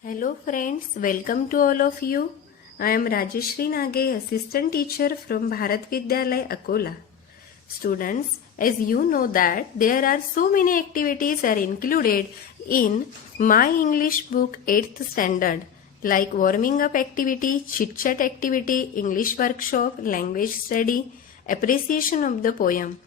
Hello friends, welcome to all of you. I am Rajeshri Nage, assistant teacher from Bharat Vidyalay, Akola. Students, as you know that there are so many activities are included in My English book 8th standard like warming up activity, chit chat activity, English workshop, language study, appreciation of the poem.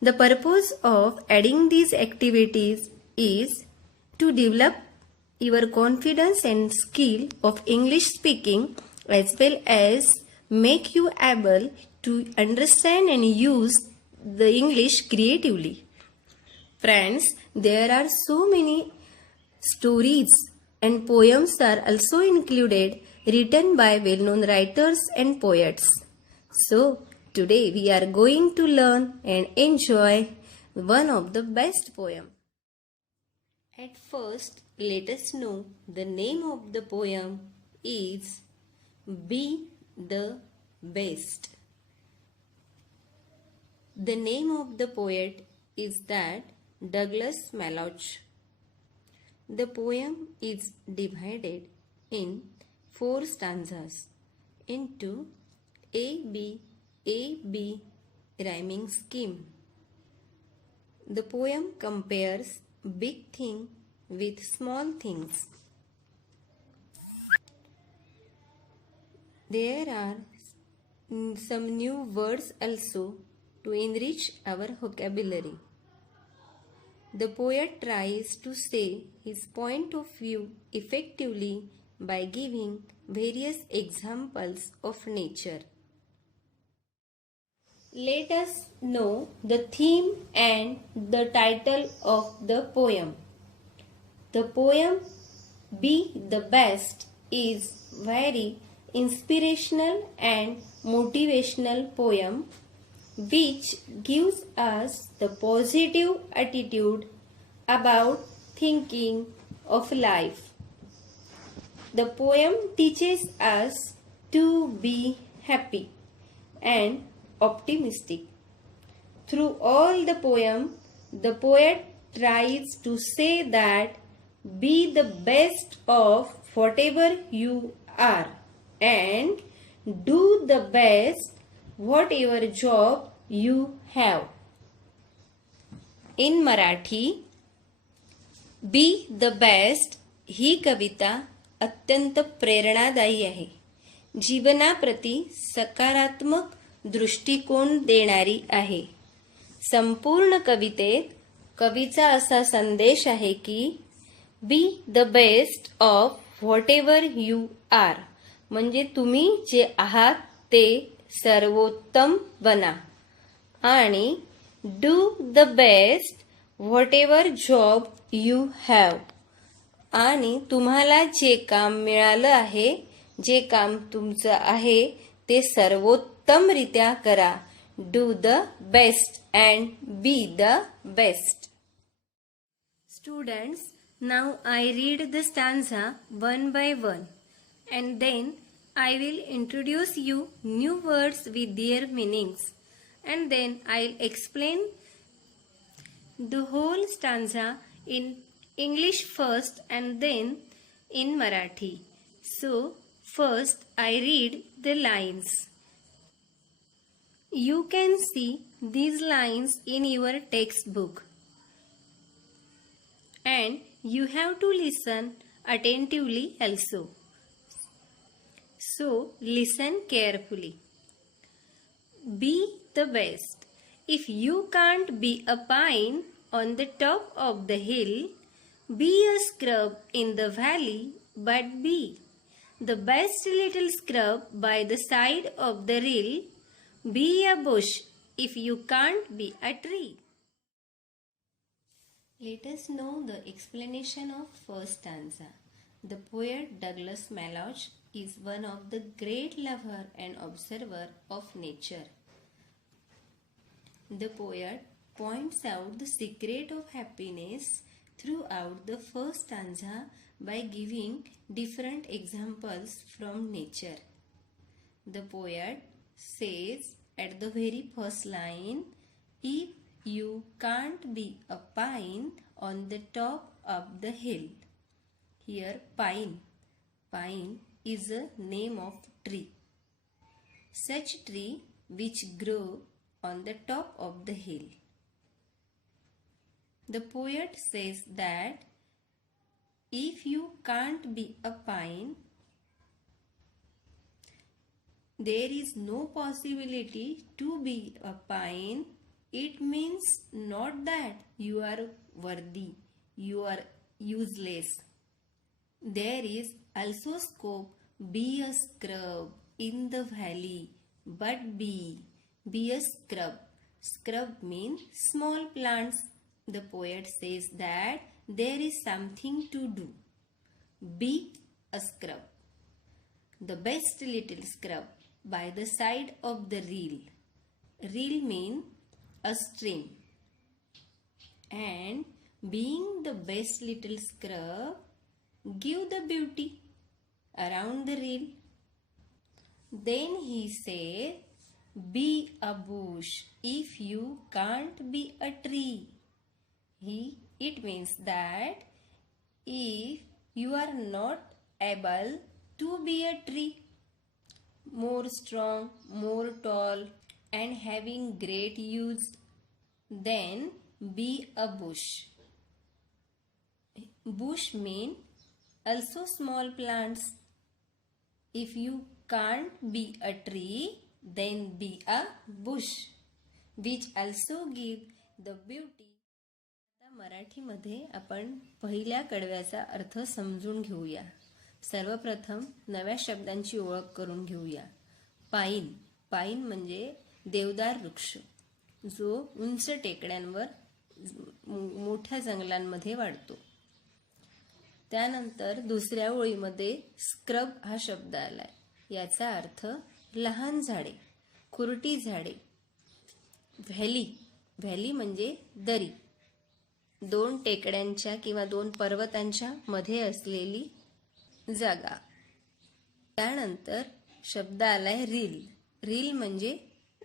The purpose of adding these activities is to develop your confidence and skill of English speaking as well as make you able to understand and use the English creatively. Friends, there are so many stories and poems are also included written by well-known writers and poets. So, today we are going to learn and enjoy one of the best poem. At first, let us know the name of the poem is Be the Best. The name of the poet is that Douglas Malloch. The poem is divided in 4 stanzas into A-B rhyming scheme. The poem compares big thing with small things. There are some new words also to enrich our vocabulary. The poet tries to say his point of view effectively by giving various examples of nature. Let us know the theme and the title of the poem. The poem Be the Best is very inspirational and motivational poem which gives us the positive attitude about thinking of life. The poem teaches us to be happy and optimistic. Through all the poem, the poet tries to say that be the best of whatever you are and do the best whatever job you have. In Marathi, Be the Best ही कविता अत्यंत प्रेरणादायी आहे. जीवनाप्रती सकारात्मक दृष्टिकोन देणारी आहे. संपूर्ण कवितेत कवीचा असा संदेश आहे की be the best of whatever you are म्हणजे तुम्ही जे आहात ते सर्वोत्तम बना आणि do the best whatever job you have आणि तुम्हाला जे काम मिळालं आहे जे काम तुमचं आहे ते सर्वोत्तमरित्या करा. Do the best and B the best. Students, now I read the stanza one by one and then I will introduce you new words with their meanings and then I'll explain the whole stanza in English first and then in Marathi. So, first I read the lines. You can see these lines in your textbook and you have to listen attentively also. So, listen carefully. Be the best. If you can't be a pine on the top of the hill, be a scrub in the valley, but be the best little scrub by the side of the rill. Be a bush if you can't be a tree. Let us know the explanation of first stanza. The poet Douglas Malloch is one of the great lover and observer of nature. The poet points out the secret of happiness throughout the first stanza by giving different examples from nature. The poet says at the very first line, if you can't be a pine on the top of the hill. Here pine. Pine is a name of tree. Such tree which grow on the top of the hill. The poet says that if you can't be a pine, there is no possibility to be a pine. It means not that you are worthy, you are useless. There is also scope. Be a scrub in the valley, but be a scrub. Scrub means small plants. The poet says that there is something to do. Be a scrub. The best little scrub by the side of the reel. Reel means a stream. And being the best little scrub, give the beauty around the reel. Then he said, be a bush if you can't be a tree. It means that if you are not able to be a tree, more strong, more tall, and having great use, then be a bush. Bush mean also small plants. If you can't be a tree, then be a bush, which also give the beauty. आता मराठीमध्ये आपण पहिल्या कडव्याचा अर्थ समजून घेऊया. सर्वप्रथम नव्या शब्दांची ओळख करून घेऊया. पाईन. पाईन म्हणजे देवदार वृक्ष, जो उंच टेकड्यांवर मोठ्या जंगलांमध्ये वाढतो. त्यानंतर दुसऱ्या ओळीमध्ये स्क्रब हा शब्द आलाय. याचा अर्थ लहान झाडे, खुरटी झाडे. व्हॅली. व्हॅली म्हणजे दरी, दोन टेकड्यांच्या किंवा दोन पर्वतांच्या मध्ये असलेली जागा. त्यानंतर शब्द आलाय रील. रील म्हणजे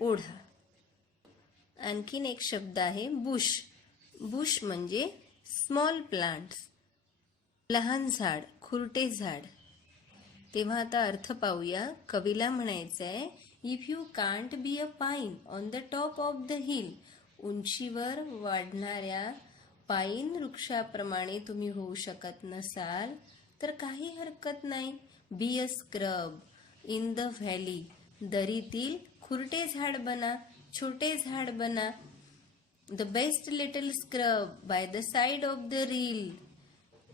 ओढा. आणखीन एक शब्द आहे बुश. बुश म्हणजे स्मॉल प्लांट्स, लहान झाड, खुरटे झाड. तेव्हा आता अर्थ पाहूया. कवीला म्हणायचं आहे, if you can't be a pine on the top of the hill. उंचीवर वाढणाऱ्या पाईन वृक्षाप्रमाणे तुम्ही होऊ शकत नसाल तर काही हरकत नाही. Be a scrub in the valley. दरीतील खुरटे झाड बना, छोटे झाड बना. The best little scrub by the side of the rill.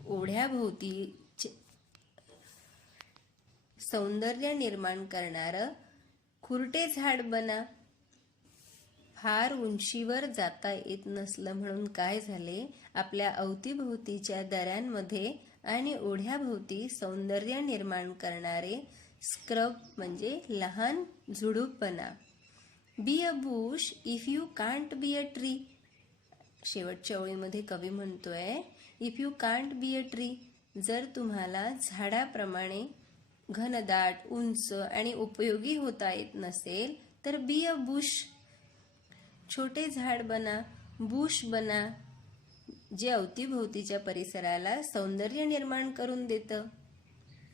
ओढ्याभोवती सौंदर्य निर्माण करणारं खुरटे झाड बना. फार उंचीवर जाता येत नसलं म्हणून काय झाले, आपल्या अवतीभोवतीच्या दऱ्यांमध्ये आणि ओढ्याभोवती सौंदर्य निर्माण करणारे स्क्रब म्हणजे लहान झुडूप बना. बी a Bush if you can't be a tree. शेवटच्या ओळीमध्ये कवी म्हणतोय, if you can't be a tree. जर तुम्हाला झाडाप्रमाणे घनदाट, उंच आणि उपयोगी होता येत नसेल तर बी अ बुश. छोटे झाड बना, बुश बना, जे अवतीभोवतीच्या परिसराला सौंदर्य निर्माण करून देतं.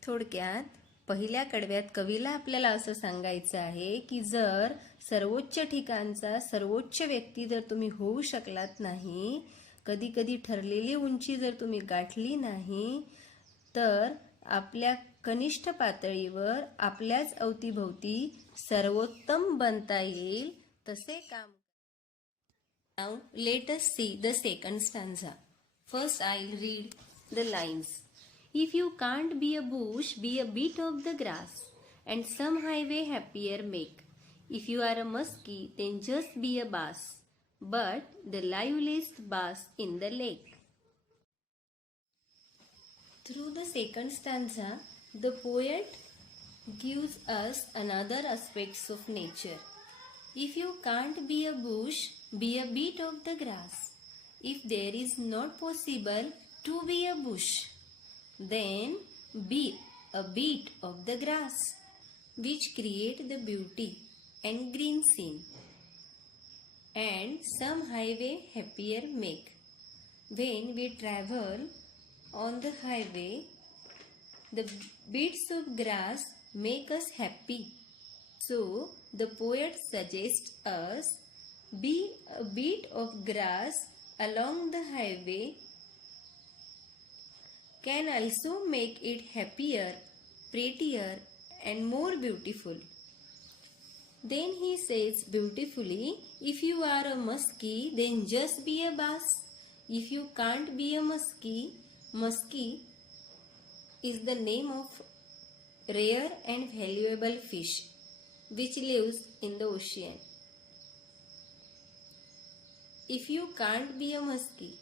थोडक्यात पहिल्या कडव्यात कवीला आपल्याला असं सांगायचं आहे की जर सर्वोच्च ठिकाणचा सर्वोच्च व्यक्ती जर तुम्ही होऊ शकलात नाही, कधी कधी ठरलेली उंची जर तुम्ही गाठली नाही, तर आपल्या कनिष्ठ पातळीवर आपल्याच अवतीभोवती सर्वोत्तम बनता येईल तसे काम. Now let us see the second stanza. First I'll read the lines. If you can't be a bush, be a bit of the grass, and some highway happier make. If you are a muskie, then just be a bass, but the liveliest bass in the lake. Through the second stanza, the poet gives us another aspects of nature. If you can't be a bush, be a bit of the grass. If there is not possible to be a bush, then be a bit of the grass, which create the beauty and green scene. And some highway happier make. When we travel on the highway, The bits of grass make us happy. So, the poet suggests us be a bit of grass along the highway can also make it happier, prettier, and more beautiful. Then he says beautifully, if you are a muskie, then just be a bass. If you can't be a muskie is the name of rare and valuable fish which lives in the ocean. If you can't be a muskie,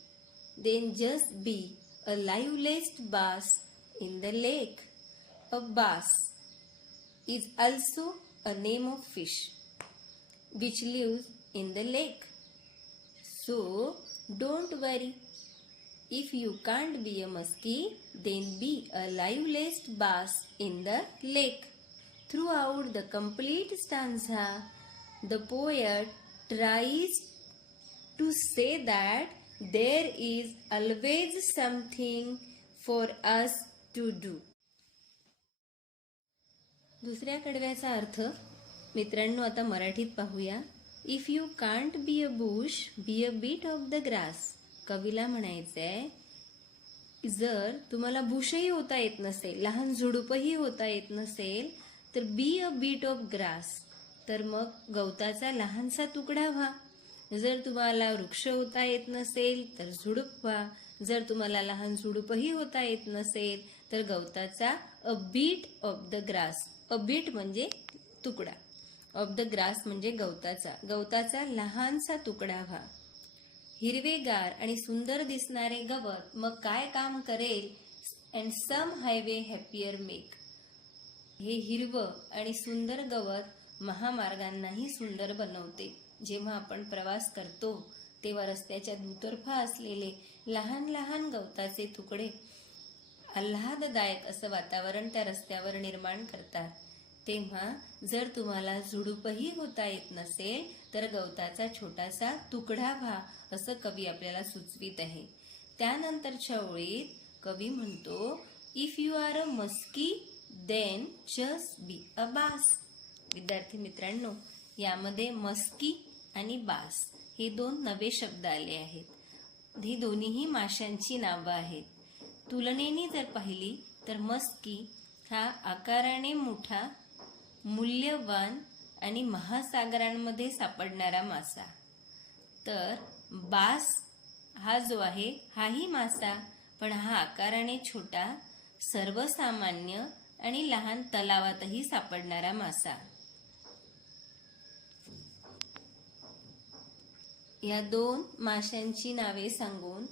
then just be a liveless bass in the lake. A bass is also a name of fish which lives in the lake. So, don't worry. If you can't be a muskie, then be a liveless bass in the lake. Throughout the complete stanza, the poet tries to say that there is always something for us to do. दुसऱ्या कडव्याचा अर्थ मित्रांनो आता मराठीत पाहूया. If you can't be a bush, be a bit of the grass. कवीला म्हणायचंय, जर तुम्हाला बुशही होता येत नसेल, लहान झुडूपही होता येत नसेल, तर be a bit of grass, तर मग गवताचा लहानसा तुकडा व्हा. जर तुम्हाला वृक्ष होता येत नसेल तर झुडूप व्हा. जर तुम्हाला लहान झुडूपही होता येत नसेल तर गवताचा a bit of the grass. A bit म्हणजे तुकडा, ऑफ द ग्रास म्हणजे गवताचा लहानसा तुकडा व्हा. हिरवेगार आणि सुंदर दिसणारे गवत मग काय काम करेल? And some highway happier make. हे हिरवं आणि सुंदर गवत महामार्गांनाही सुंदर बनवते. जेव्हा आपण प्रवास करतो तेव्हा रस्त्याच्या दुतर्फा असलेले लहान लहान गवताचे तुकडे आल्हाददायक असं वातावरण त्या रस्त्यावर निर्माण करतात. तेव्हा जर तुम्हाला झुडूपही होता येत नसेल तर गवताचा छोटासा तुकडा व्हा, असं कवी आपल्याला सुचवित आहे. त्यानंतरच्या ओळीत कवी म्हणतो, if you are a muskie then just be a bass. विद्यार्थी मित्रांनो, यामध्ये मस्की आणि बास हे दोन नवे शब्द आले आहेत. ही दोन्हीही माशांची नावं आहेत. तुलनेने जर पाहिली तर मस्की हा आकाराने मोठा, मूल्यवान आणि महासागरांमध्ये सापडणारा मासा, तर बास हा जो आहे हाही मासा, पण हा आकाराने छोटा, सर्वसामान्य आणि लहान तलावातही सापडणारा मासा. या दोन माशांची नावे सांगून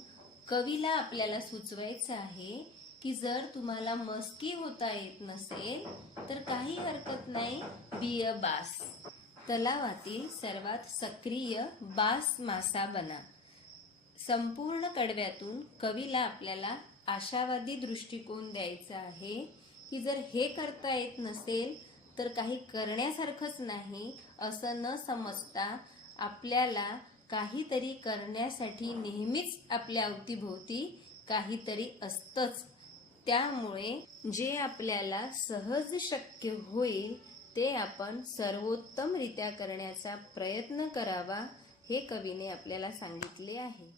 कवीला आपल्याला सुचवायचं आहे की जर तुम्हाला मस्की होता येत नसेल तर काही हरकत नाही, बी अ बास. तलावातील सर्वात सक्रिय बास मासा बना. संपूर्ण कडव्यातून कवीला आपल्याला आशावादी दृष्टिकोन द्यायचा आहे की जर हे करता येत नसेल तर काही करण्यासारखंच नाही असं न समजता आपल्याला काहीतरी करण्यासाठी नेहमीच आपल्या अवतीभोवती काहीतरी असतंच. त्यामुळे जे आपल्याला सहज शक्य होईल ते आपण सर्वोत्तमरित्या करण्याचा प्रयत्न करावा, हे कवीने आपल्याला सांगितले आहे.